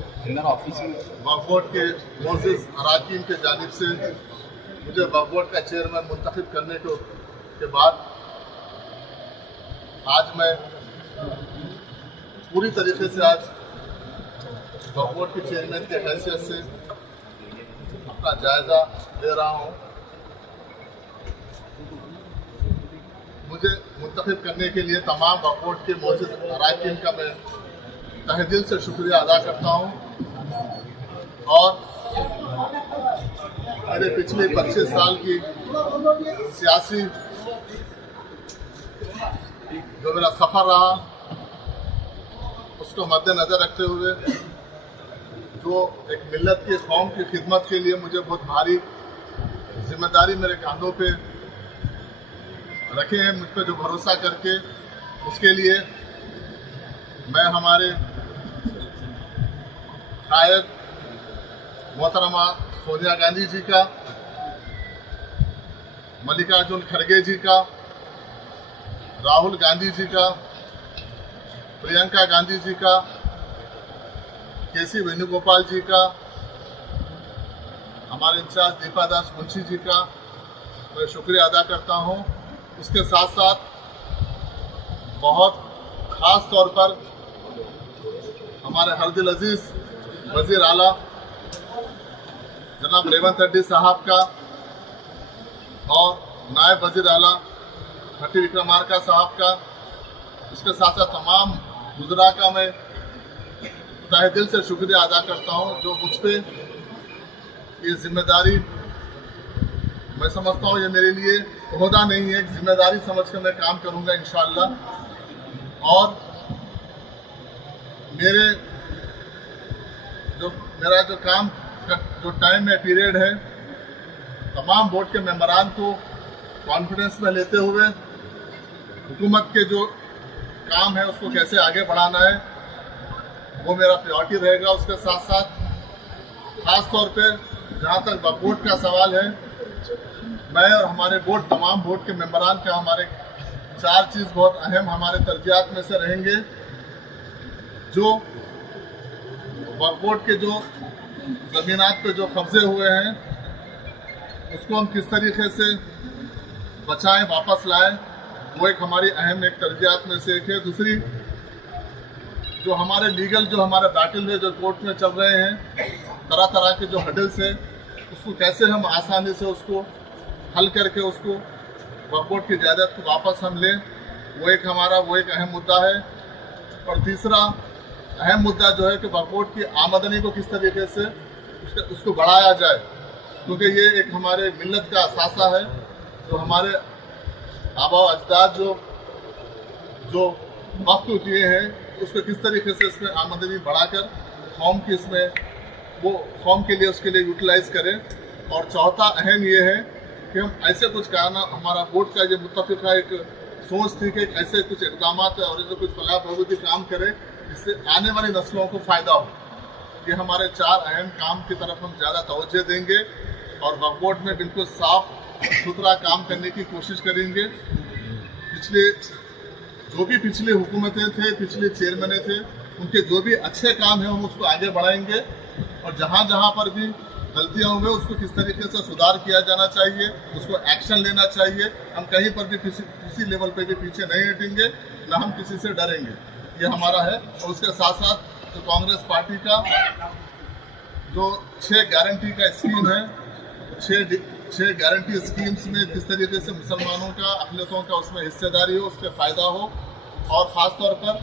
वक्फ board के मोअज़्ज़िज़ अराकीन के जानिब से मुझे वक्फ बोर्ड का चेयरमैन मुंतखब करने के बाद आज मैं पूरी तरीके से आज वक्फ बोर्ड के चेयरमैन की हैसियत से अपना जायज़ा ले रहा हूँ। मुझे मुंतखब करने के लिए तमाम वक्फ बोर्ड के मोअज़्ज़िज़ अराकीन का मैं तहे दिल से शुक्रिया अदा करता हूँ और मेरे पिछले 25 साल की सियासी जो मेरा सफ़र रहा उसको मद्देनज़र रखते हुए जो एक मिल्लत की कौम की खिदमत के लिए मुझे बहुत भारी जिम्मेदारी मेरे कांधों पे रखे हैं, मुझ पर जो भरोसा करके, उसके लिए मैं हमारे शायद मोहतरमा सोनिया गांधी जी का, मल्लिकार्जुन खड़गे जी का, राहुल गांधी जी का, प्रियंका गांधी जी का, केसी वेणुगोपाल जी का, हमारे इंचार्ज दीपादास मुंशी जी का मैं शुक्रिया अदा करता हूं। उसके साथ साथ बहुत ख़ास तौर पर हमारे हरदिल अजीज़ वज़ीर आला जनाब रेवंत रेड्डी साहब का और नायब वज़ीर आला भट्टी विक्रमार्का साहब का, उसके साथ साथ तमाम वज़रा का मैं तहे दिल से शुक्रिया अदा करता हूं जो मुझ पे ये जिम्मेदारी, मैं समझता हूं ये मेरे लिए ओहदा नहीं है, एक जिम्मेदारी समझ कर मैं काम करूंगा इंशाअल्लाह। और मेरा जो काम का जो टाइम है, पीरियड है, तमाम बोर्ड के मेंबरान को कॉन्फिडेंस में लेते हुए हुकूमत के जो काम है उसको कैसे आगे बढ़ाना है वो मेरा प्रायोरिटी रहेगा। उसके साथ साथ खास तौर पे जहाँ तक वक्फ बोर्ड का सवाल है, मैं और हमारे बोर्ड, तमाम बोर्ड के मेंबरान का हमारे 4 चीज़ बहुत अहम हमारे तरजीहात में से रहेंगे। जो वक्फ बोर्ड के जो ज़मीनात पे जो कब्जे हुए हैं उसको हम किस तरीके से बचाएं, वापस लाएं, वो एक हमारी अहम एक तरजीहात में से एक है। दूसरी, जो हमारे लीगल जो हमारे बैटल है जो कोर्ट में चल रहे हैं, तरह तरह के जो हडल्स है, उसको कैसे हम आसानी से उसको हल करके उसको वक्फ बोर्ड की जायदाद को वापस हम लें, वो एक अहम मुद्दा है। और तीसरा अहम मुद्दा जो है कि वक्फ बोर्ड की आमदनी को किस तरीके से उसको बढ़ाया जाए, क्योंकि ये एक हमारे मिल्लत का असासा है। जो हमारे आबा अजदाद जो वक्त किए हैं उसको किस तरीके से इसमें आमदनी बढ़ाकर कौम की कौम के लिए उसके लिए यूटिलाइज करें। और चौथा अहम ये है कि हम ऐसे कुछ कहना, हमारा बोर्ड का ये मुत्तफ़िक़ा एक सोच थी कि ऐसे कुछ इक़दाम और ऐसे कुछ फलाह बहबूदी काम करें जिससे आने वाली नस्लों को फ़ायदा हो। ये हमारे 4 अहम काम की तरफ हम ज़्यादा तवज्जो देंगे और वक्फ बोर्ड में बिल्कुल साफ सुथरा काम करने की कोशिश करेंगे। पिछले हुकूमतें थे, पिछले चेयरमैन थे, उनके जो भी अच्छे काम हैं हम उसको आगे बढ़ाएंगे और जहाँ जहाँ पर भी गलतियाँ हुए उसको किस तरीके से सुधार किया जाना चाहिए, उसको एक्शन लेना चाहिए। हम कहीं पर भी किसी लेवल पे भी पीछे नहीं हटेंगे, ना हम किसी से डरेंगे, ये हमारा है। और उसके साथ साथ जो कांग्रेस पार्टी का जो 6 गारंटी का स्कीम है, 6 गारंटी स्कीम्स में किस तरीके से मुसलमानों का, अक़लियतों का उसमें हिस्सेदारी हो, उससे फ़ायदा हो। और ख़ास तौर पर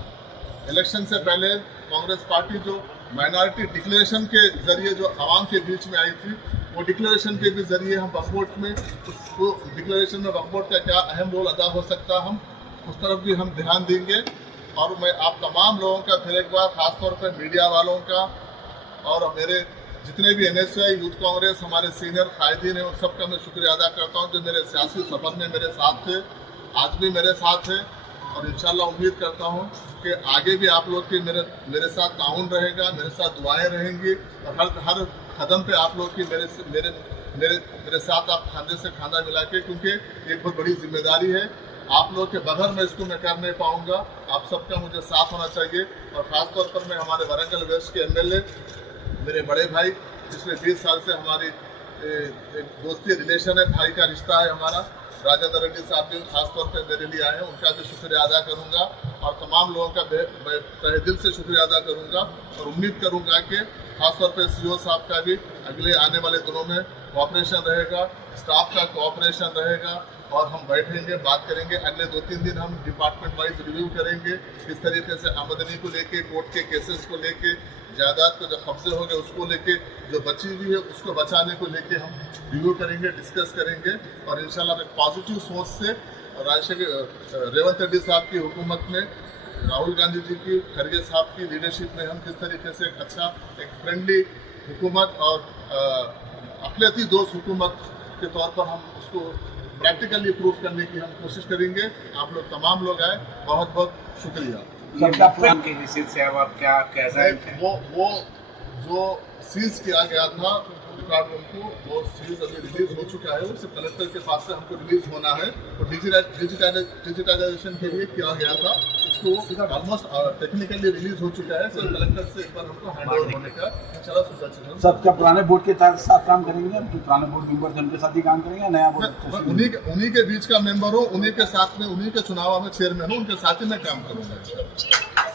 इलेक्शन से पहले कांग्रेस पार्टी जो माइनॉरिटी डिक्लेरेशन के ज़रिए जो आवाम के बीच में आई थी, वो डिक्लेरेशन के भी ज़रिए हम वक्फ बोर्ड में उसको डिक्लेरेशन में वक्फ बोर्ड का क्या अहम रोल अदा हो सकता, हम उस तरफ भी हम ध्यान देंगे। और मैं आप तमाम लोगों का फिर एक बार ख़ास तौर पर मीडिया वालों का और मेरे जितने भी NSY यूथ कांग्रेस हमारे सीनियर कायदीन हैं उन सब का मैं शुक्रिया अदा करता हूँ जो मेरे सियासी सफ़र में मेरे साथ थे, आज भी मेरे साथ है। और इंशाल्लाह उम्मीद करता हूँ कि आगे भी आप लोग की मेरे साथ ताउन रहेगा, मेरे साथ दुआएं रहेंगी और हर कदम पे आप लोग की मेरे साथ आप खाने से खाना मिला के, क्योंकि एक बहुत बड़ी जिम्मेदारी है आप लोग के बगैर मैं इसको मैं कर नहीं पाऊंगा। आप सबका मुझे साथ होना चाहिए। और खासतौर पर मैं हमारे वारंगल वेस्ट के एमएलए मेरे बड़े भाई, पिछले 20 साल से हमारी एक दोस्ती रिलेशन है, भाई का रिश्ता है हमारा, राजेंद्र रेड्डी साहब भी खासतौर पर मेरे लिए आए हैं, उनका भी शुक्रिया अदा करूंगा। और तमाम लोगों का मैं तहे दिल से शुक्रिया अदा करूंगा। और उम्मीद करूंगा कि खासतौर पर सीओ साहब का भी अगले आने वाले दिनों में कोऑपरेशन रहेगा, स्टाफ का कोऑपरेशन रहेगा और हम बैठेंगे, बात करेंगे। अगले 2-3 दिन हम डिपार्टमेंट वाइज रिव्यू करेंगे, किस तरीके से आमदनी को लेके, कोर्ट के केसेस को लेके, जायदाद को जो कब्जे हो गए उसको लेके, जो बची हुई है उसको बचाने को लेके हम रिव्यू करेंगे, डिस्कस करेंगे। और इंशाल्लाह एक पॉजिटिव सोच से रेवंत रेड्डी साहब की हुकूमत में, राहुल गांधी जी की, खड़गे साहब की लीडरशिप में हम किस तरीके से एक अच्छा, एक फ्रेंडली हुकूमत और अक़लियती दोस्त हुकूमत के तौर पर हम उसको प्रैक्टिकली प्रूव करने की हम कोशिश करेंगे। आप लोग तमाम लोग आए, बहुत बहुत शुक्रिया। के हैसियत से अब आप क्या कैसा है? वो जो सीज किया गया था रिकॉर्ड रूम को, वो सीज अभी रिलीज हो चुका है, उससे कलेक्टर के पास से हमको रिलीज होना है। और डिजिटाइजेशन के लिए किया गया था, उसको ऑलमोस्ट टेक्निकली रिलीज हो चुका है। सर कलेक्टर से एक बार हमको हैंड ओवर होने का इंशाल्लाह सब क्या पुराने बोर्ड के साथ काम करेंगे? जो पुराने बोर्ड मेंबर थे उनके साथ ही काम करेंगे, नया बोर्ड? उन्हीं के बीच का मेंबर हूँ, उन्हीं के साथ में, उन्हीं के चुनाव में चेयरमैन हूँ, उनके साथ ही मैं काम करूँगा।